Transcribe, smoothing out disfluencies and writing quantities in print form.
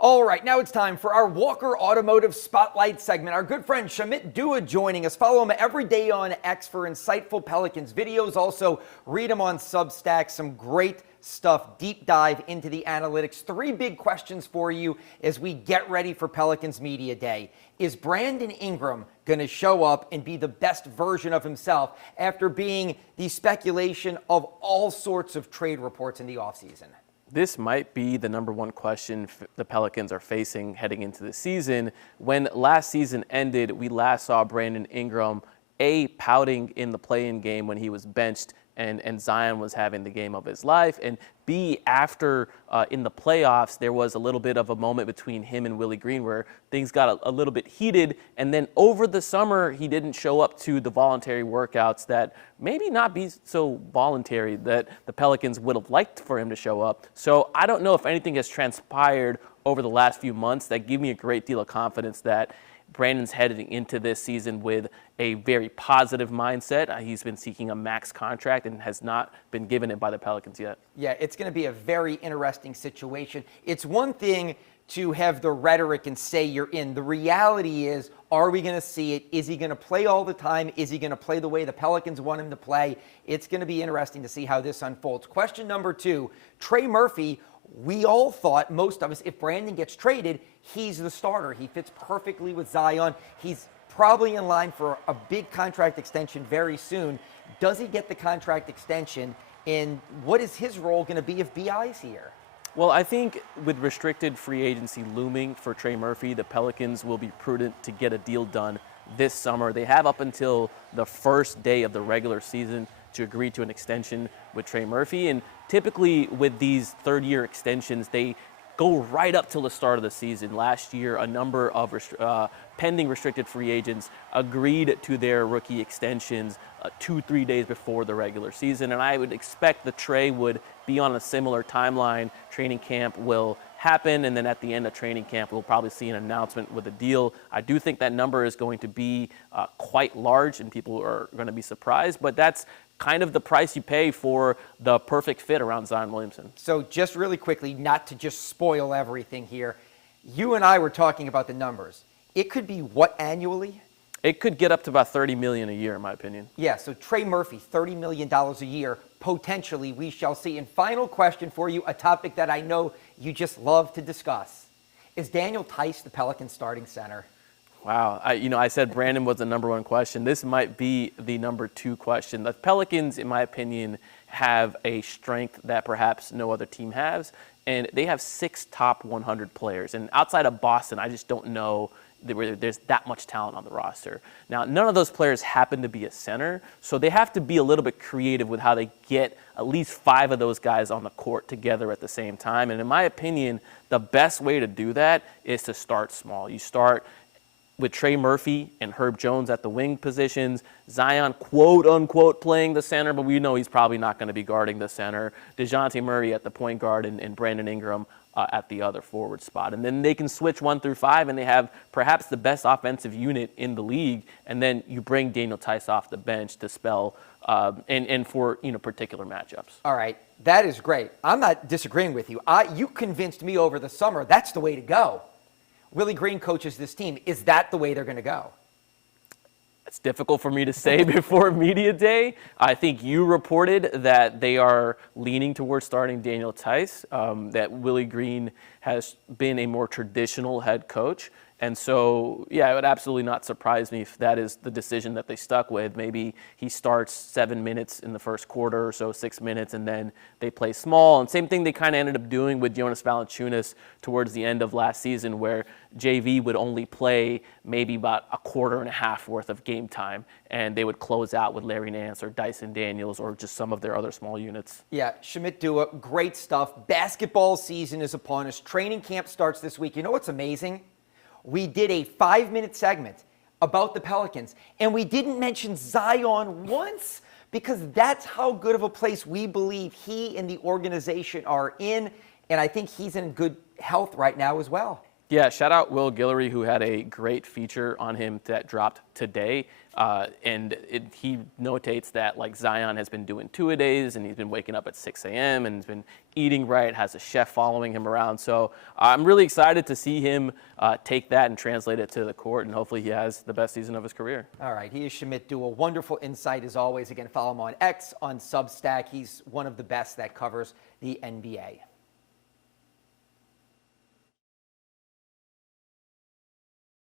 All right, now it's time for our Walker Automotive Spotlight segment. Our good friend Shamit Dua joining us. Follow him every day on X for insightful Pelicans videos. Also, read him on Substack. Some great stuff, deep dive into the analytics. Three big questions for you as we get ready for Pelicans Media Day. Is Brandon Ingram going to show up and be the best version of himself after being the speculation of all sorts of trade reports in the offseason? This might be the number one question the Pelicans are facing heading into the season. When last season ended, we last saw Brandon Ingram, pouting in the play-in game when he was benched and Zion was having the game of his life, and B, after in the playoffs, there was a little bit of a moment between him and Willie Green where things got a little bit heated, and then over the summer, he didn't show up to the voluntary workouts that maybe not be so voluntary that the Pelicans would have liked for him to show up. So I don't know if anything has transpired over the last few months that give me a great deal of confidence that Brandon's heading into this season with a very positive mindset. He's been seeking a max contract and has not been given it by the Pelicans yet. Yeah, it's going to be a very interesting situation. It's one thing to have the rhetoric and say you're in. The reality is, are we going to see it? Is he going to play all the time? Is he going to play the way the Pelicans want him to play? It's going to be interesting to see how this unfolds. Question number 2, Trey Murphy. We all thought, most of us, if Brandon gets traded, he's the starter. He fits perfectly with Zion. He's probably in line for a big contract extension very soon. Does he get the contract extension? And what is his role going to be if BI's here? Well, I think with restricted free agency looming for Trey Murphy, the Pelicans will be prudent to get a deal done this summer. They have up until the first day of the regular season to agree to an extension with Trey Murphy. And typically with these third-year extensions, they go right up till the start of the season. Last year, a number of pending restricted free agents agreed to their rookie extensions 2-3 days before the regular season. And I would expect the Trey would be on a similar timeline. Training camp will happen, and then at the end of training camp, we'll probably see an announcement with a deal. I do think that number is going to be quite large, and people are going to be surprised, but that's kind of the price you pay for the perfect fit around Zion Williamson. So just really quickly, not to just spoil everything here, you and I were talking about the numbers. It could be what annually? It could get up to about $30 million a year, in my opinion. Yeah, so Trey Murphy, $30 million a year, potentially, we shall see. And final question for you, a topic that I know you just love to discuss. Is Daniel Theis the Pelicans starting center? Wow. I said Brandon was the number one question. This might be the number 2 question. The Pelicans, in my opinion, have a strength that perhaps no other team has, and they have 6 top 100 players. And outside of Boston, I just don't know there's that much talent on the roster. Now, none of those players happen to be a center, so they have to be a little bit creative with how they get at least 5 of those guys on the court together at the same time. And in my opinion, the best way to do that is to start small. You start with Trey Murphy and Herb Jones at the wing positions, Zion quote-unquote playing the center, but we know he's probably not going to be guarding the center, DeJounte Murray at the point guard, and Brandon Ingram at the other forward spot. And then they can switch 1 through 5, and they have perhaps the best offensive unit in the league, and then you bring Daniel Theis off the bench to spell and for particular matchups. All right, that is great. I'm not disagreeing with you. You convinced me over the summer that's the way to go. Willie Green coaches this team. Is that the way they're going to go? It's difficult for me to say before media day. I think you reported that they are leaning towards starting Daniel Theis, that Willie Green has been a more traditional head coach. And so, yeah, it would absolutely not surprise me if that is the decision that they stuck with. Maybe he starts 7 minutes in the first quarter or so, 6 minutes, and then they play small. And same thing they kind of ended up doing with Jonas Valanciunas towards the end of last season, where JV would only play maybe about a quarter and a half worth of game time, and they would close out with Larry Nance or Dyson Daniels or just some of their other small units. Yeah, Shamit Dua, great stuff. Basketball season is upon us. Training camp starts this week. You know what's amazing? We did a 5-minute segment about the Pelicans, and we didn't mention Zion once because that's how good of a place we believe he and the organization are in, and I think he's in good health right now as well. Yeah, shout out Will Guillory, who had a great feature on him that dropped today. He notates that like Zion has been doing two-a-days and he's been waking up at 6 a.m. and he's been eating right, has a chef following him around. So I'm really excited to see him take that and translate it to the court, and hopefully he has the best season of his career. All right, he is Shamit Dua. Wonderful insight as always. Again, follow him on X, on Substack. He's one of the best that covers the NBA.